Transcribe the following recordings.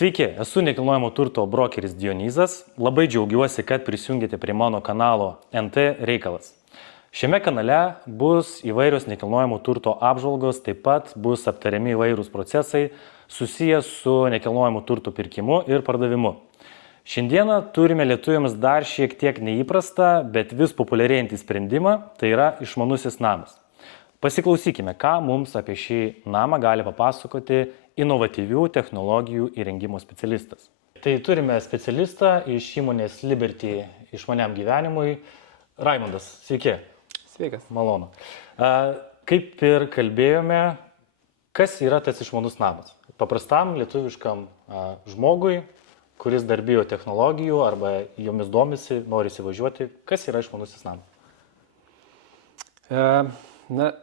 Sveiki, esu nekilnojamo turto brokeris Dionizas. Labai džiaugiuosi, kad prisijungėte prie mano kanalo NT Reikalas. Šiame kanale bus įvairios nekilnojamo turto apžvalgos, taip pat bus aptariami įvairūs procesai susijęs su nekilnojamo turto pirkimu ir pardavimu. Šiandieną turime lietuviams dar šiek tiek neįprastą, bet vis populiarėjantį sprendimą, tai yra išmanusis namas. Pasiklausykime, ką mums apie šį namą gali papasakoti inovatyvių technologijų įrengimo specialistas. Tai turime specialistą iš įmonės Liberty išmaniam gyvenimui, Raimondas. Sveiki. Sveikas. Malonu. Kaip ir kalbėjome, kas yra tas išmanus namas? Paprastam lietuviškam žmogui, kuris dar bijo technologijų arba jomis domisi, nori įsivažiuoti, kas yra išmanusis namas?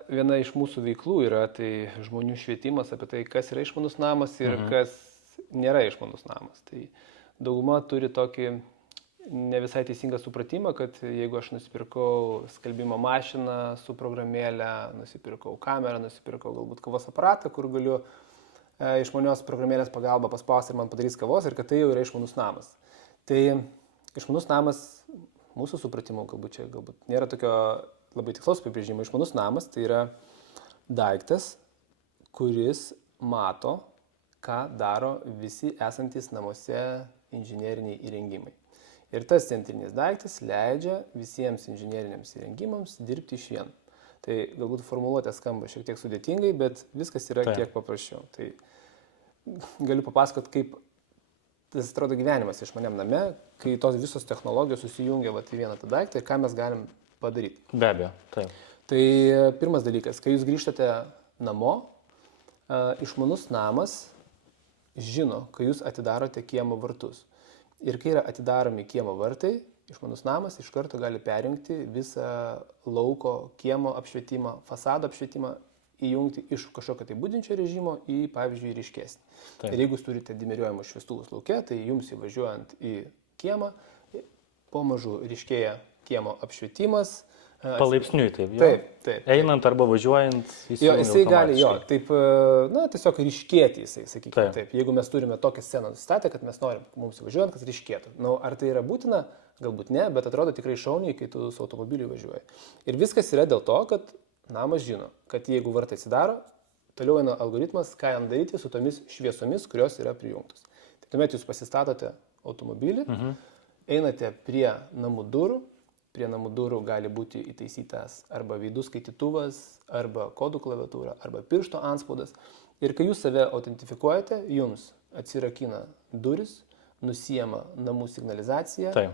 Viena iš mūsų veiklų yra tai žmonių švietimas apie tai, kas yra išmanus namas ir kas nėra išmanus namas. Tai dauguma turi tokį ne visai teisingą supratimą, kad jeigu aš nusipirkau skalbimo mašiną su programėlę, nusipirkau kamerą, nusipirkau galbūt kavos aparatą, kur galiu išmanios programėlės pagalba paspausti ir man padarys kavos ir kad tai jau yra išmanus namas. Tai išmanus namas, mūsų supratimu, galbūt nėra tokio labai tikslaus apibrėžimo. Išmanus namas tai yra daiktas, kuris mato, ką daro visi esantys namuose inžineriniai įrengimai. Ir tas centrinis daiktas leidžia visiems inžineriniams įrengimams dirbti išvien. Tai galbūt formuluotė skamba šiek tiek sudėtingai, bet viskas yra kiek paprasčiau. Tai galiu papasakoti, kaip tas atrodo gyvenimas išmaniam name, kai tos visos technologijos susijungia į vieną tą daiktą ir ką mes galim padaryti. Be abejo, taip. Tai pirmas dalykas, kai jūs grįžtate namo, išmanus namas žino, kai jūs atidarote kiemo vartus. Ir kai yra atidaromi kiemo vartai, išmanus namas iš karto gali perjungti visą lauko kiemo apšvietimą, fasado apšvietimą, įjungti iš kažkokio tai budinčio režimo į, pavyzdžiui, ryškesnį. Taip. Ir jeigu jūs turite dimeriuojamus šviestuvus lauke, tai jums įvažiuojant į kiemą, pamažu ryškėja kiemo apšvietimas. Palaipsniui taip. Taip. Einant arba važiuojant jisai gali, taip, tiesiog ryškėti jisai, sakykime taip. Jeigu mes turime tokią sceną nusistatę, kad mes norim mums važiuojant, kad ryškėtų. Ar tai yra būtina? Galbūt ne, bet atrodo tikrai šauniai, kai tu su automobiliu važiuoji. Ir viskas yra dėl to, kad namas žino, kad jeigu vartai atsidaro, toliau eina algoritmas, ką jam daryti su tomis šviesomis, kurios yra prijungtos. Tai tuomet jūs pasistatote automobilį, einate prie namų durų. Prie namų durų gali būti įtaisytas arba veidų skaitytuvas, arba kodų klaviatūra, arba piršto antspaudas. Ir kai jūs save autentifikuojate, jums atsirakina duris, nusiema namų signalizacija,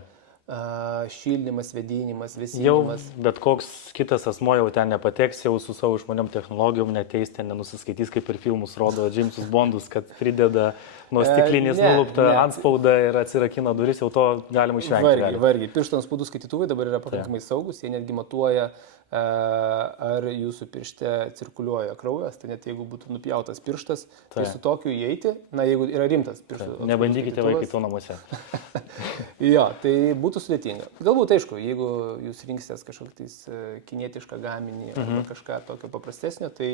šildymas, vėdinimas, vėsinimas. Jau bet koks kitas asmo jau ten nepateks, jau su savo išmaniom technologijom neteis, ten nenusiskaitys, kaip ir filmus rodo Džeimsus Bondus, kad prideda nuo stiklinės nuluptą antspaudą ir atsirakina duris, jau to galima išvengti. Vargiai. Piršto antspaudų skaitytuvai dabar yra pakankamai saugus, jie netgi matuoja, ar jūsų piršte cirkuliuoja kraujas, tai net jeigu būtų nupjautas pirštas, tai su tokiu įeiti, jeigu yra rimtas pirštų. Nebandykite vaikai to namuose. Jo, tai būtų sudėtinga. Galbūt, aišku, jeigu jūs rinksitės kažkokį kinietišką gaminį arba kažką tokio paprastesnio, tai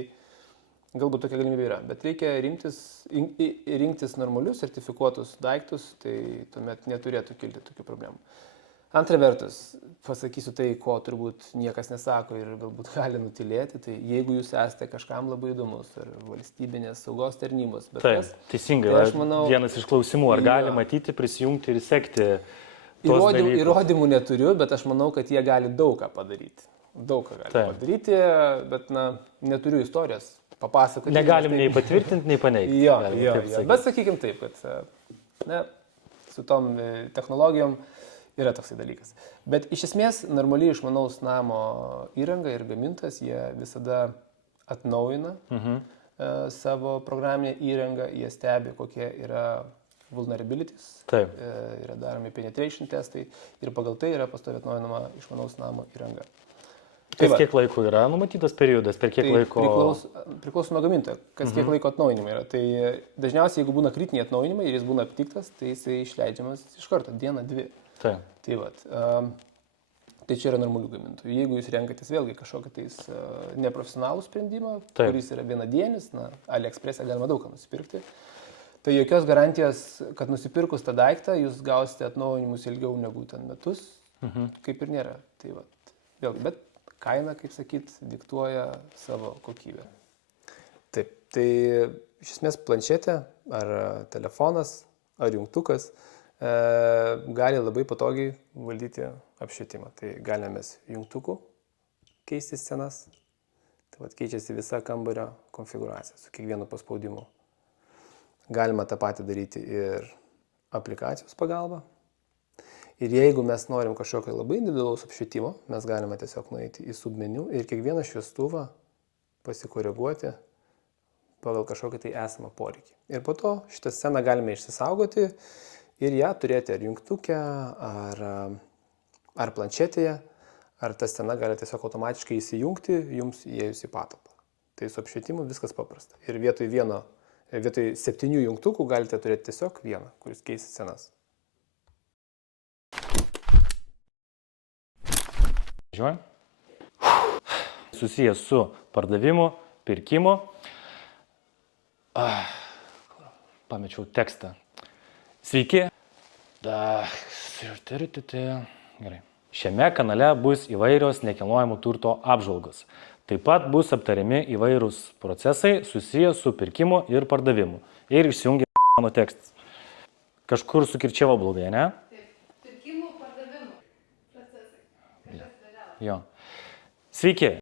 galbūt tokia galimybė yra. Bet reikia rinktis normalius, sertifikuotus daiktus, tai tuomet neturėtų kilti tokių problemų. Antra vertus, pasakysiu tai, ko turbūt niekas nesako ir galbūt gali nutilėti, tai jeigu jūs esate kažkam labai įdomus, ar valstybinės saugos tarnybos, bet taip, teisingai, tai aš manau, vienas iš klausimų, ar gali matyti, prisijungti ir sekti tuos dalykus? Įrodymų neturiu, bet aš manau, kad jie gali daug ką padaryti. Padaryti, bet neturiu istorijos papasakoti. Negalim nei patvirtinti, nei paneigti. Jo. Bet sakykime taip, kad su tom technologijom yra toksai dalykas. Bet iš esmės normaliai išmanaus namo įranga ir gamintas, jie visada atnaujina savo programinę įrangą, jie stebi, kokie yra vulnerabilities, yra daromi penetration testai ir pagal tai yra pastoviai atnaujinama išmanaus namo įranga. Kas kiek laiko yra numatytas periodas, per kiek laiko? Priklauso nuo gamintojo, kas kiek laiko atnaujinimai yra. Tai dažniausiai, jeigu būna kritiniai atnaujinimai ir jis būna aptiktas, tai jisai išleidžiamas iš karto, dieną, dvi. Tai čia yra normalių gamintojų. Jeigu jūs renkatės vėlgi kažkokį neprofesionalų sprendimą, kuris yra vienadienis, AliExpress'e galima daug ką nusipirkti, Tai jokios garantijos, kad nusipirkus tą daiktą, jūs gausite atnaujinimus ilgiau negu ten metus, kaip ir nėra. Tai va, vėlgi, bet kaina, kaip sakyt, diktuoja savo kokybę. Taip, tai iš esmės planšetė ar telefonas ar jungtukas gali labai patogiai valdyti apšvietimą. Tai galime mes jungtukų keisti scenas, tai vat keičiasi visa kambario konfiguracija su kiekvienu paspaudimu. Galima tą patį daryti ir aplikacijos pagalba. Ir jeigu mes norim kažkokio labai individualaus apšvietimo, mes galime tiesiog nueiti į submeniu ir kiekvieną šviestuvą pasikoreguoti pagal kažkokį tai esamą poreikį. Ir po to šitą sceną galime išsisaugoti ir ją turėti ar jungtuke, ar planšetėje, ar ta scena gali tiesiog automatiškai įsijungti jums įėjus į patalpą. Tai su apšvietimu viskas paprasta. Ir vietoj 7 jungtukų galite turėti tiesiog vieną, kuris keis scenas. Žiūrėjom. Susijęs su pardavimu, pirkimu. Pamečiau tekstą. Sveiki. Gerai. Šiame kanale bus įvairios nekilnojamo turto apžvalgos. Taip pat bus aptariami įvairūs procesai susiję su pirkimu ir pardavimu. Ir išsijungia mano tekstas. Kažkur sukirčiavo blogai, ne? Taip. Pirkimų, pardavimų procesai. Kažkas vėliau. Jo. Sveiki.